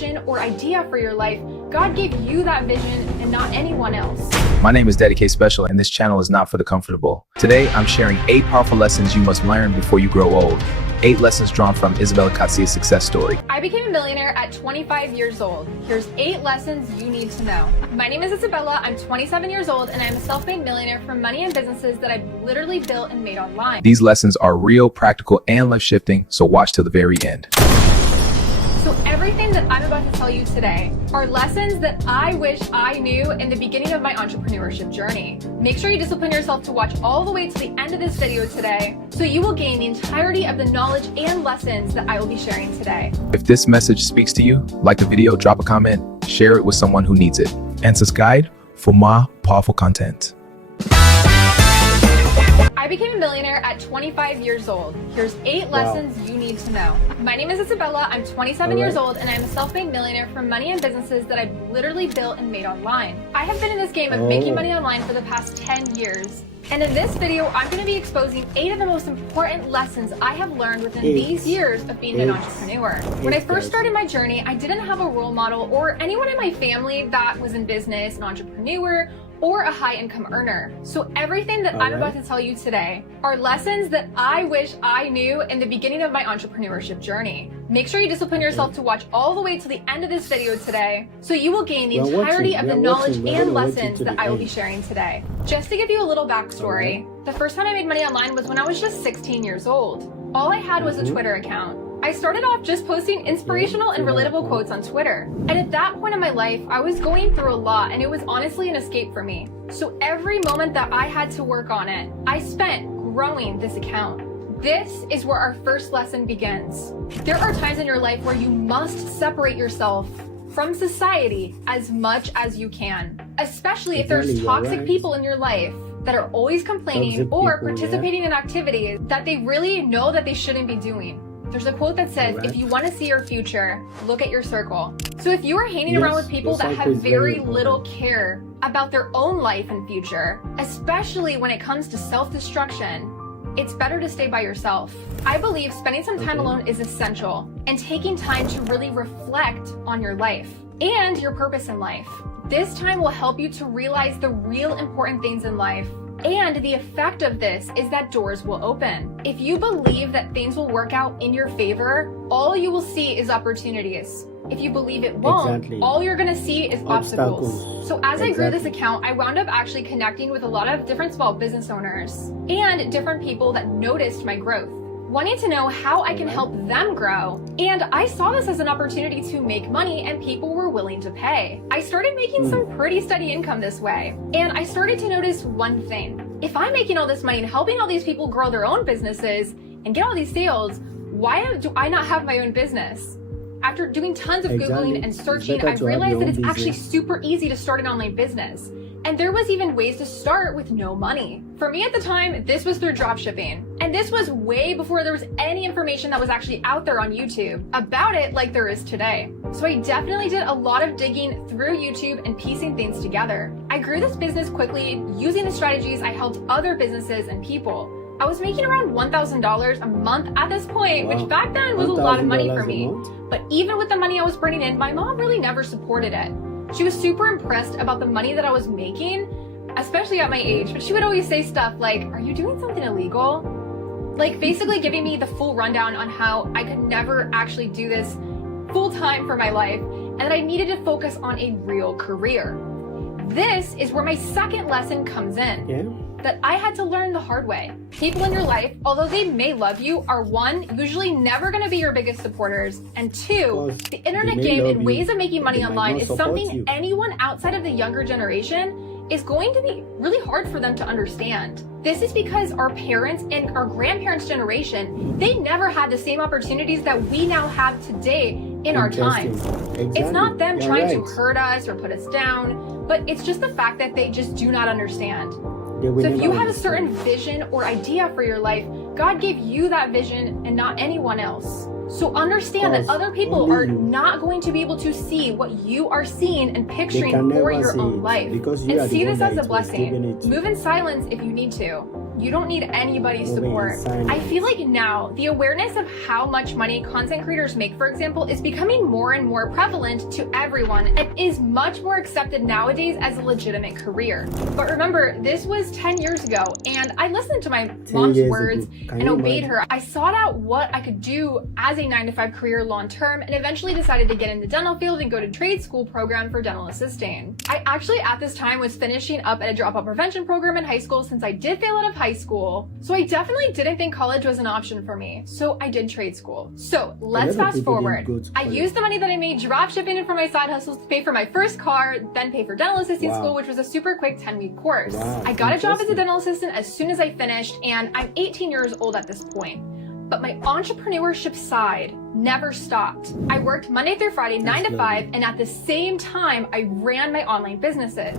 vision or idea for your life, God gave you that vision and not anyone else. My name is Dedicate Special, and this channel is not for the comfortable. Today, I'm sharing 8 powerful lessons you must learn before you grow old. 8 lessons drawn from Isabella Kiotsias' success story. I became a millionaire at 25 years old. Here's 8 lessons you need to know. My name is Isabella, I'm 27 years old, and I'm a self-made millionaire from money and businesses that I've literally built and made online. These lessons are real, practical, and life-shifting, so watch till the very end. So everything that I'm about to tell you today are lessons that I wish I knew in the beginning of my entrepreneurship journey. Make sure you discipline yourself to watch all the way to the end of this video today, so you will gain the entirety of the knowledge and lessons that I will be sharing today. If this message speaks to you, like the video, drop a comment, share it with someone who needs it, and subscribe for more powerful content. I became a millionaire at 25 years old. Here's 8 lessons you need to know. My name is Isabella, I'm 27 years old, and I'm a self-made millionaire from money and businesses that I've literally built and made online. I have been in this game of making money online for the past 10 years. And in this video, I'm going to be exposing 8 of the most important lessons I have learned within these years of being an entrepreneur. When I first started my journey, I didn't have a role model or anyone in my family that was in business, an entrepreneur, or a high-income earner. So everything that I'm about to tell you today are lessons that I wish I knew in the beginning of my entrepreneurship journey. Make sure you discipline yourself to watch all the way to the end of this video today, so you will gain the entirety of the knowledge and lessons that I will be sharing today. Just to give you a little backstory, the first time I made money online was when I was just 16 years old. All I had was a Twitter account. I started off just posting inspirational and relatable quotes on Twitter. And at that point in my life, I was going through a lot and it was honestly an escape for me. So every moment that I had to work on it, I spent growing this account. This is where our first lesson begins. There are times in your life where you must separate yourself from society as much as you can, especially if there's toxic people in your life that are always complaining or participating in activities that they really know that they shouldn't be doing. There's a quote that says, if you want to see your future, look at your circle. So if you are hanging around with people that have very little care about their own life and future, especially when it comes to self-destruction, it's better to stay by yourself. I believe spending some time alone is essential, and taking time to really reflect on your life and your purpose in life. This time will help you to realize the real important things in life. And the effect of this is that doors will open. If you believe that things will work out in your favor, all you will see is opportunities. If you believe it won't, all you're gonna see is obstacles. So as I grew this account, I wound up actually connecting with a lot of different small business owners and different people that noticed my growth, wanting to know how I can help them grow. And I saw this as an opportunity to make money, and people were willing to pay. I started making some pretty steady income this way. And I started to notice one thing. If I'm making all this money and helping all these people grow their own businesses and get all these sales, why do I not have my own business? After doing tons of Googling and searching, I realized that it's actually super easy to start an online business. And there was even ways to start with no money. For me at the time, this was through dropshipping. And this was way before there was any information that was actually out there on YouTube about it like there is today. So I definitely did a lot of digging through YouTube and piecing things together. I grew this business quickly using the strategies I helped other businesses and people. I was making around $1,000 a month at this point, which back then was a lot of money for me. But even with the money I was bringing in, my mom really never supported it. She was super impressed about the money that I was making, especially at my age, but she would always say stuff like, "Are you doing something illegal?" Like basically giving me the full rundown on how I could never actually do this full time for my life, and that I needed to focus on a real career. This is where my second lesson comes in. That I had to learn the hard way. People in your life, although they may love you, are 1, usually never going to be your biggest supporters, and 2, the internet game and ways of making money online is something anyone outside of the younger generation is going to be really hard for them to understand. This is because our parents and our grandparents' generation, they never had the same opportunities that we now have today in our times. It's not them trying to hurt us or put us down, but it's just the fact that they just do not understand. So if you have a certain vision or idea for your life, God gave you that vision and not anyone else. So understand that other people are not going to be able to see what you are seeing and picturing for your own life. And see this as a blessing. Move in silence if you need to. You don't need anybody's support. I feel like now the awareness of how much money content creators make, for example, is becoming more and more prevalent to everyone and is much more accepted nowadays as a legitimate career. But remember, this was 10 years ago, and I listened to my mom's words and obeyed her. I sought out what I could do as a 9-to-5 career long term and eventually decided to get in the dental field and go to trade school program for dental assisting. I actually at this time was finishing up at a dropout prevention program in high school since I did fail out of high school. So I definitely didn't think college was an option for me. So I did trade school. So let's fast forward. I used the money that I made drop shipping and for my side hustles to pay for my first car, then pay for dental assisting school, which was a super quick 10-week course. I got a job as a dental assistant as soon as I finished, and I'm 18 years old at this point. But my entrepreneurship side never stopped. I worked Monday through Friday, 9 to 5, and at the same time, I ran my online businesses.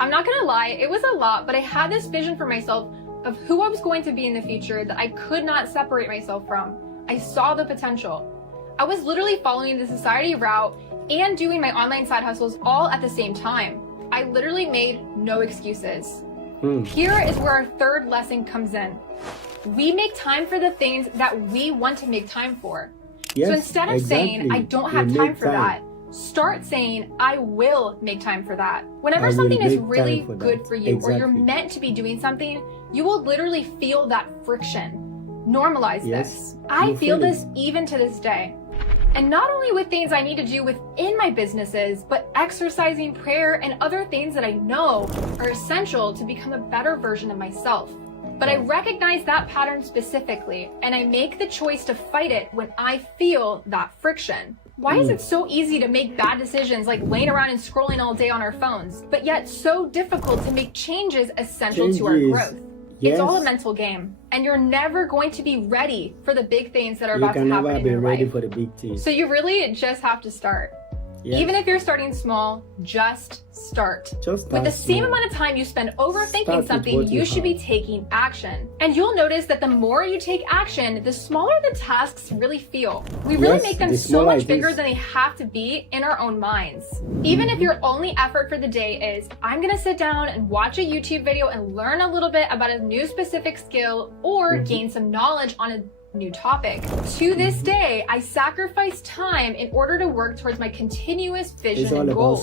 I'm not gonna lie, it was a lot, but I had this vision for myself of who I was going to be in the future that I could not separate myself from. I saw the potential. I was literally following the society route and doing my online side hustles all at the same time. I literally made no excuses. Here is where our third lesson comes in. We make time for the things that we want to make time for. So instead of saying, I don't have time for that, start saying, I will make time for that. Whenever something is really good for you or you're meant to be doing something, you will literally feel that friction. Normalize this. I feel this even to this day. And not only with things I need to do within my businesses, but exercising, prayer, and other things that I know are essential to become a better version of myself. But I recognize that pattern specifically, and I make the choice to fight it when I feel that friction. Why is it so easy to make bad decisions like laying around and scrolling all day on our phones, but yet so difficult to make changes essential to our growth? It's all a mental game, and you're never going to be ready for the big things that are about to happen in your life. For the big things. So you really just have to start. Even if you're starting small, just start. With the same amount of time you spend overthinking something, you should be taking action. And you'll notice that the more you take action, the smaller the tasks really feel. We really make them so much bigger than they have to be in our own minds. Even if your only effort for the day is, I'm gonna sit down and watch a YouTube video and learn a little bit about a new specific skill or gain some knowledge on a new topic. To this day, I sacrifice time in order to work towards my continuous vision and goals.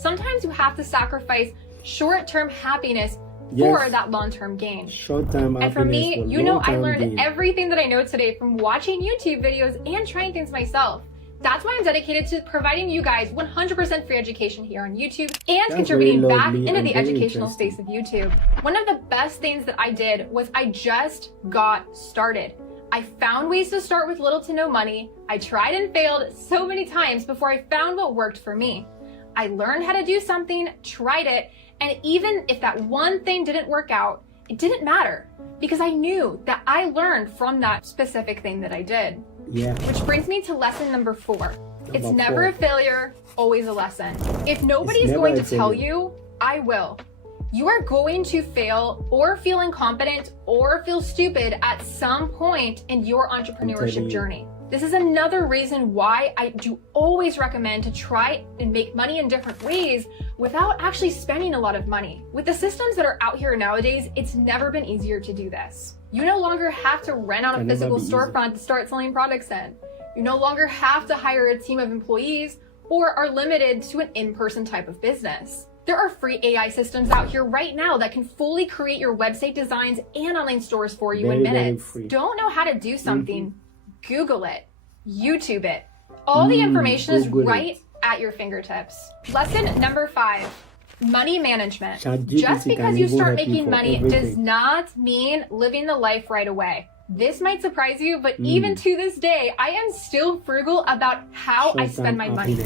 Sometimes you have to sacrifice short-term happiness for that long-term gain. And for me, you know, I learned everything that I know today from watching YouTube videos and trying things myself. That's why I'm dedicated to providing you guys 100% free education here on YouTube and contributing back into the educational space of YouTube. One of the best things that I did was I just got started. I found ways to start with little to no money. I tried and failed so many times before I found what worked for me. I learned how to do something, tried it, and even if that one thing didn't work out, it didn't matter because I knew that I learned from that specific thing that I did. Which brings me to lesson number 4. It's never a failure, always a lesson. If nobody's going to tell you, I will. You are going to fail or feel incompetent or feel stupid at some point in your entrepreneurship journey. This is another reason why I do always recommend to try and make money in different ways without actually spending a lot of money. With the systems that are out here nowadays, it's never been easier to do this. You no longer have to rent out a physical storefront to start selling products in. You no longer have to hire a team of employees or are limited to an in-person type of business. There are free AI systems out here right now that can fully create your website designs and online stores for you in minutes. Don't know how to do something? Google it, YouTube it. All the information is right at your fingertips. Lesson number 5, money management. Just because you start making money does not mean living the life right away. This might surprise you, but even to this day, I am still frugal about how I spend my money.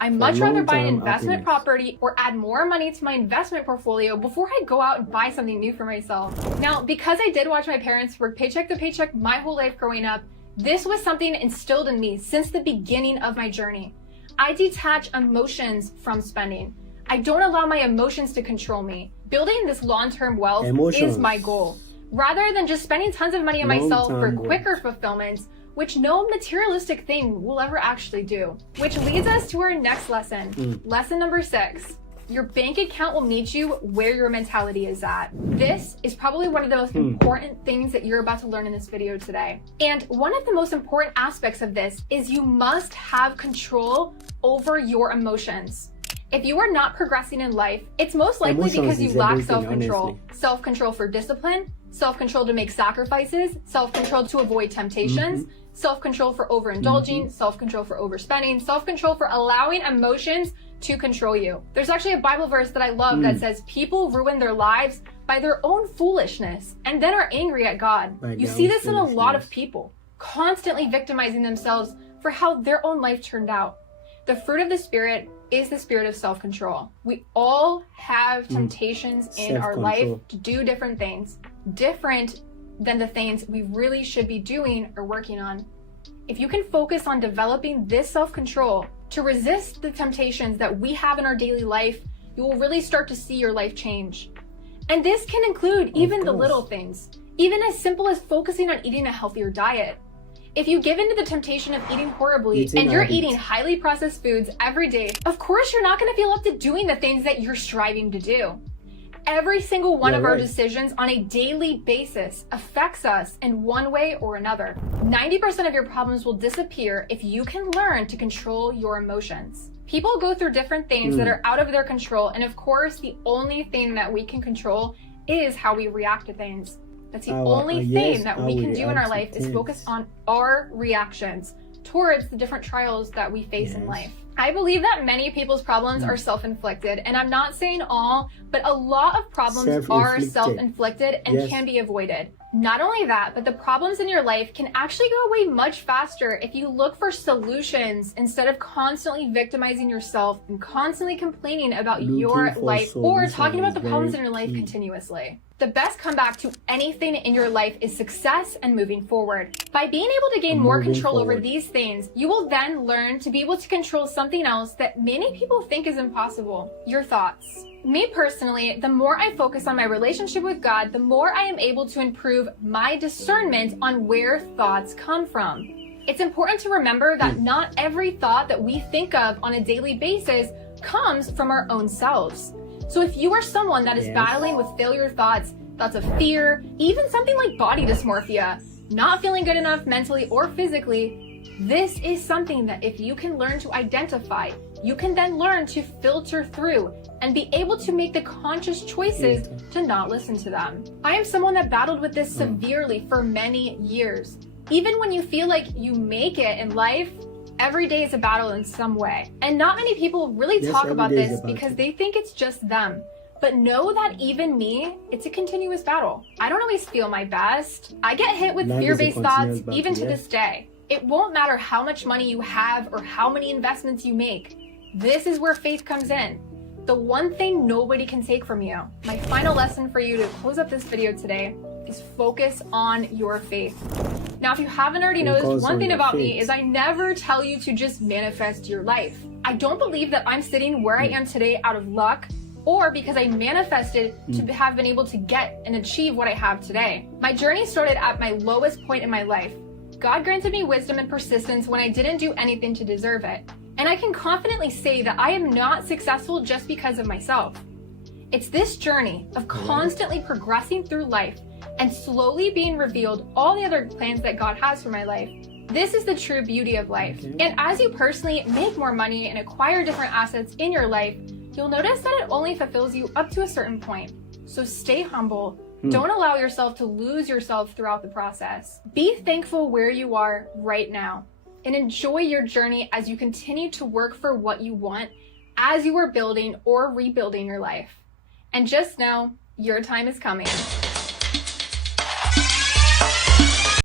I much rather buy an investment property or add more money to my investment portfolio before I go out and buy something new for myself. Now, because I did watch my parents work paycheck to paycheck my whole life growing up, this was something instilled in me since the beginning of my journey. I detach emotions from spending. I don't allow my emotions to control me. Building this long-term wealth is my goal. Rather than just spending tons of money on myself for quicker fulfillments, which no materialistic thing will ever actually do. Which leads us to our next lesson. Lesson number 6. Your bank account will meet you where your mentality is at. This is probably one of the most important things that you're about to learn in this video today. And one of the most important aspects of this is you must have control over your emotions. If you are not progressing in life, it's most likely because you lack self-control. Self-control for discipline, self-control to make sacrifices, self-control to avoid temptations, self-control for overindulging, self-control for overspending, self-control for allowing emotions to control you. There's actually a Bible verse that I love that says, people ruin their lives by their own foolishness and then are angry at God. You see this in a lot of people, constantly victimizing themselves for how their own life turned out. The fruit of the Spirit is the spirit of self-control. We all have temptations in our life to do different things, different than the things we really should be doing or working on. If you can focus on developing this self-control to resist the temptations that we have in our daily life, you will really start to see your life change. And this can include even the little things, even as simple as focusing on eating a healthier diet. If you give into the temptation of eating horribly and you're eating highly processed foods every day, of course you're not going to feel up to doing the things that you're striving to do. Every single one of our decisions on a daily basis affects us in one way or another. 90% of your problems will disappear if you can learn to control your emotions. People go through different things that are out of their control, and of course, the only thing that we can control is how we react to things. That's the only thing that we can do in our life is focus on our reactions towards the different trials that we face in life. I believe that many people's problems are self-inflicted, and I'm not saying all, but a lot of problems are self-inflicted and can be avoided. Not only that, but the problems in your life can actually go away much faster if you look for solutions instead of constantly victimizing yourself and constantly complaining about your life or talking about the problems in your life continuously. The best comeback to anything in your life is success and moving forward. By being able to gain more control over these things, you will then learn to be able to control something else that many people think is impossible: your thoughts. Me personally, the more I focus on my relationship with God, the more I am able to improve my discernment on where thoughts come from. It's important to remember that not every thought that we think of on a daily basis comes from our own selves. So if you are someone that is battling with failure thoughts, thoughts of fear, even something like body dysmorphia, not feeling good enough mentally or physically, this is something that if you can learn to identify, you can then learn to filter through and be able to make the conscious choices to not listen to them. I am someone that battled with this severely for many years. Even when you feel like you make it in life, every day is a battle in some way. And not many people really talk about this because they think it's just them. But know that even me, it's a continuous battle. I don't always feel my best. I get hit with fear-based thoughts even to this day. It won't matter how much money you have or how many investments you make. This is where faith comes in. The one thing nobody can take from you. My final lesson for you to close up this video today is focus on your faith. Now, if you haven't already noticed, one thing about me is I never tell you to just manifest your life. I don't believe that I'm sitting where I am today out of luck or because I manifested to have been able to get and achieve what I have today. My journey started at my lowest point in my life. God granted me wisdom and persistence when I didn't do anything to deserve it. And I can confidently say that I am not successful just because of myself. It's this journey of constantly progressing through life and slowly being revealed all the other plans that God has for my life. This is the true beauty of life. And as you personally make more money and acquire different assets in your life, you'll notice that it only fulfills you up to a certain point. So stay humble. Don't allow yourself to lose yourself throughout the process. Be thankful where you are right now and enjoy your journey as you continue to work for what you want as you are building or rebuilding your life. And just know your time is coming.